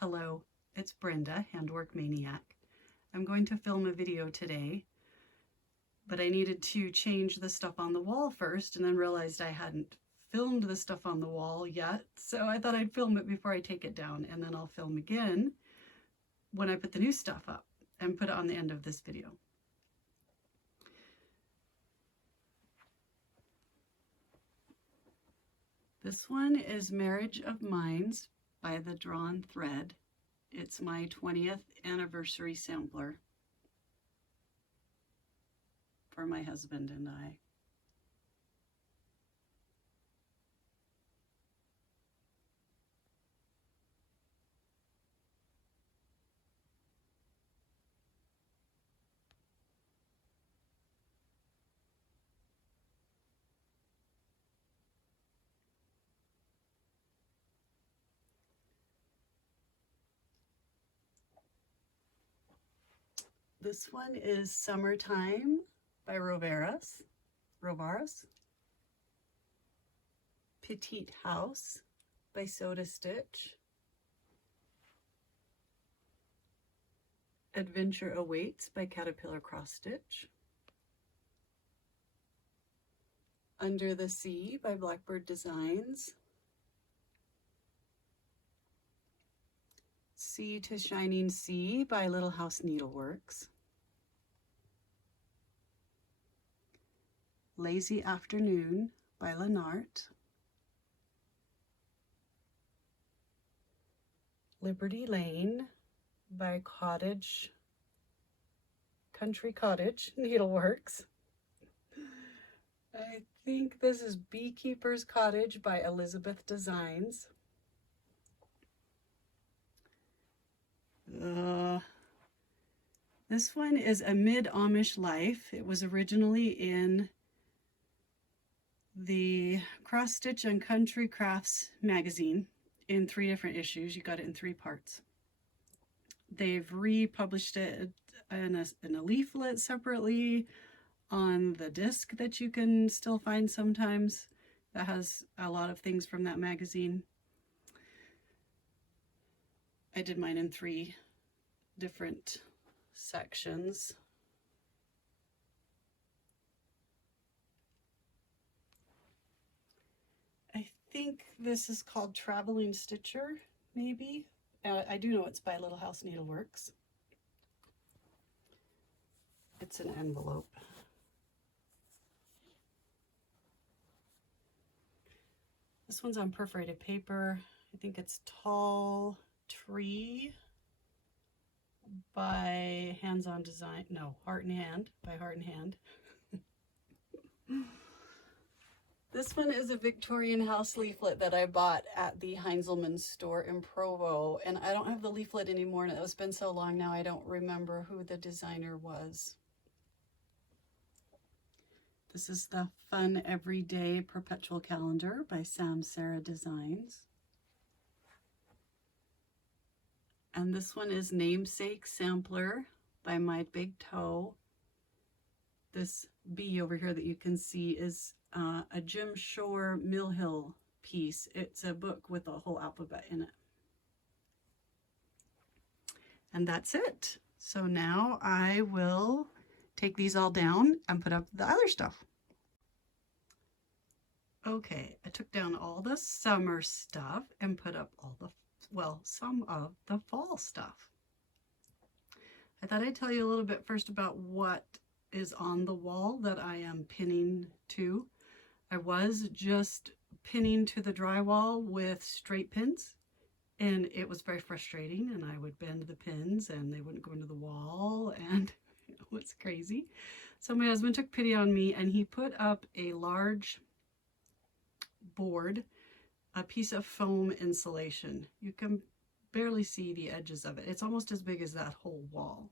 Hello, it's Brenda, Handwork Maniac. I'm going to film a video today, but I needed to change the stuff on the wall first and then realized I hadn't filmed the stuff on the wall yet, so I thought I'd film it before I take it down, and then I'll film again when I put the new stuff up and put it on the end of this video. This one is Marriage of Minds by the Drawn Thread. It's my 20th anniversary sampler for my husband and I. This one is Summertime by Rovaras. Petite House by Soda Stitch. Adventure Awaits by Caterpillar Cross Stitch. Under the Sea by Blackbird Designs. Sea to Shining Sea by Little House Needleworks. Lazy Afternoon by Lenart. Liberty Lane by Country Cottage Needleworks. I think this is Beekeeper's Cottage by Elizabeth Designs. This one is A Mid-Amish Life. It was originally in the Cross Stitch and Country Crafts magazine in 3 different issues. You got it in 3 parts. They've republished it in a leaflet separately on the disc that you can still find sometimes that has a lot of things from that magazine. I did mine in 3 different sections. I think this is called Traveling Stitcher, maybe. I do know it's by Little House Needleworks. It's an envelope. This one's on perforated paper. I think it's Tall Tree by Hands-On Design. No, Heart and Hand by Heart and Hand. This one is a Victorian house leaflet that I bought at the Heinzelman store in Provo, and I don't have the leaflet anymore, and it's been so long now I don't remember who the designer was. This is the Fun Everyday Perpetual Calendar by Sam Sarah Designs. And this one is Namesake Sampler by My Big Toe. This bee over here that you can see is a Jim Shore Mill Hill piece. It's a book with a whole alphabet in it. And that's it. So now I will take these all down and put up the other stuff. Okay, I took down all the summer stuff and put up all the, well, some of the fall stuff. I thought I'd tell you a little bit first about what is on the wall that I am pinning to. I was just pinning to the drywall with straight pins, and it was very frustrating, and I would bend the pins and they wouldn't go into the wall, and it was crazy. So my husband took pity on me, and he put up a large board, a piece of foam insulation. You can barely see the edges of it. It's almost as big as that whole wall.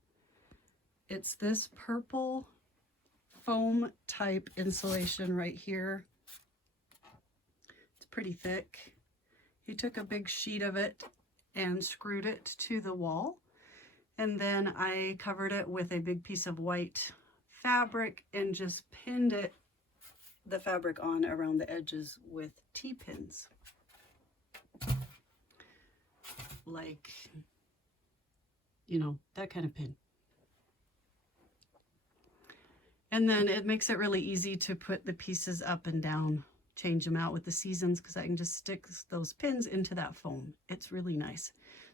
It's this purple foam type insulation right here. It's pretty thick. He took a big sheet of it and screwed it to the wall, and then I covered it with a big piece of white fabric and just pinned the fabric on around the edges with T-pins. like, you know, that kind of pin. And then it makes it really easy to put the pieces up and down, change them out with the seasons, because I can just stick those pins into that foam. It's really nice.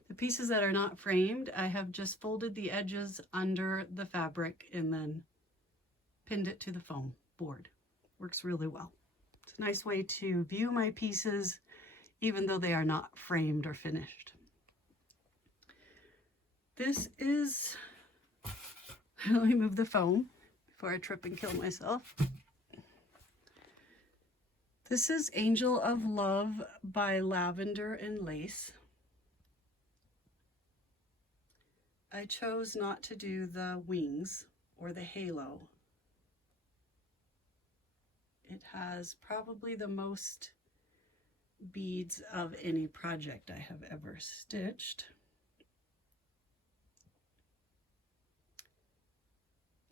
The pieces that are not framed, I have just folded the edges under the fabric and then pinned it to the foam board. Works really well. It's a nice way to view my pieces even though they are not framed or finished. This is, let me move the foam before I trip and kill myself. This is Angel of Love by Lavender and Lace. I chose not to do the wings or the halo. It has probably the most beads of any project I have ever stitched.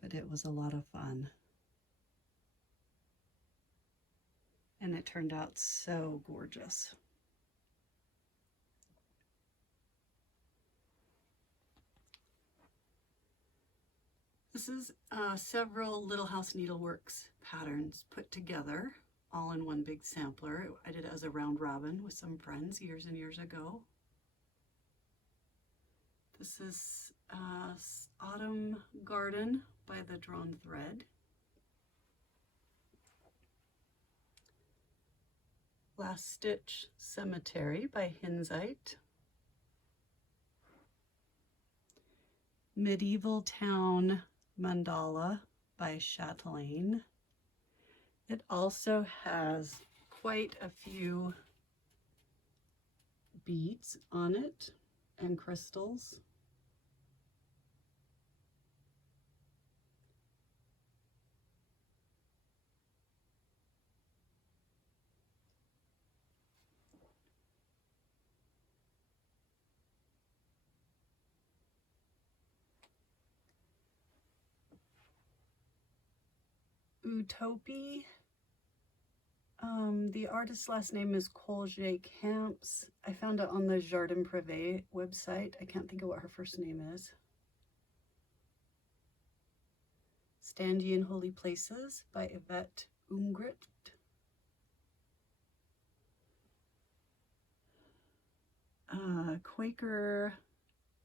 But it was a lot of fun. And it turned out so gorgeous. This is several Little House Needleworks patterns put together, all in one big sampler. I did it as a round robin with some friends years and years ago. This is Autumn Garden by The Drawn Thread. Last Stitch Cemetery by Hinzite. Medieval Town Mandala by Chatelaine. It also has quite a few beads on it and crystals. Utopie. The artist's last name is Colge Camps. I found it on the Jardin Privé website. I can't think of what her first name is. Stand Ye in Holy Places by Yvette Ungrit. Quaker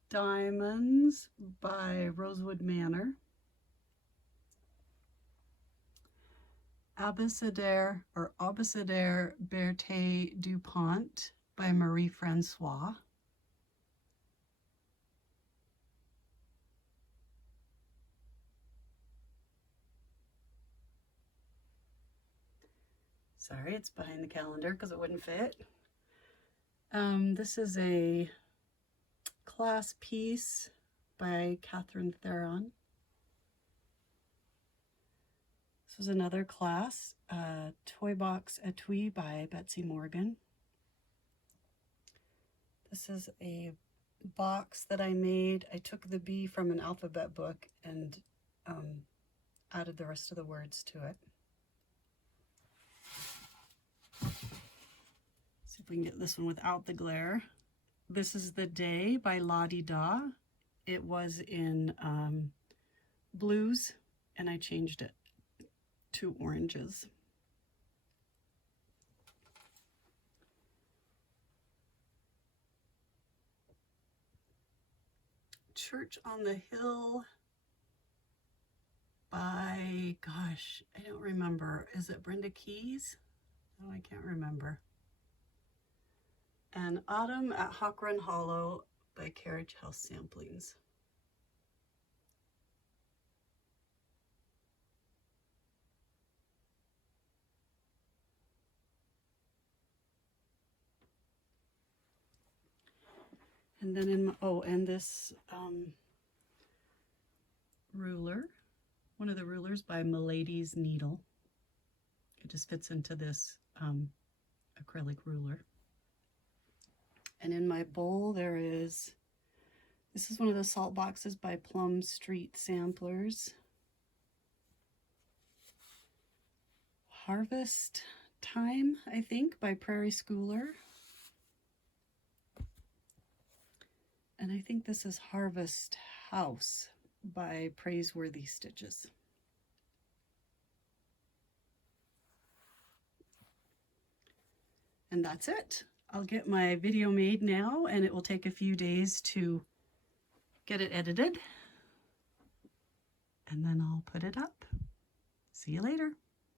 Diamonds by Rosewood Manor. Abecedere Berthe Dupont by Marie Francois. Sorry, it's behind the calendar because it wouldn't fit. This is a class piece by Catherine Theron. This was another class, Toy Box Etui by Betsy Morgan. This is a box that I made. I took the B from an alphabet book and added the rest of the words to it. See if we can get this one without the glare. This is The Day by Lottie Da. It was in blues and I changed it to oranges. Church on the Hill by, gosh, I don't remember. Is it Brenda Keyes? Oh, I can't remember. And Autumn at Hawk Run Hollow by Carriage House Samplings. And then in my, oh, and this ruler, one of the rulers by Milady's Needle. It just fits into this acrylic ruler. And in my bowl there is, this is one of the salt boxes by Plum Street Samplers. Harvest Time, I think, by Prairie Schooler. And I think this is Harvest House by Praiseworthy Stitches. And that's it. I'll get my video made now, and it will take a few days to get it edited. And then I'll put it up. See you later.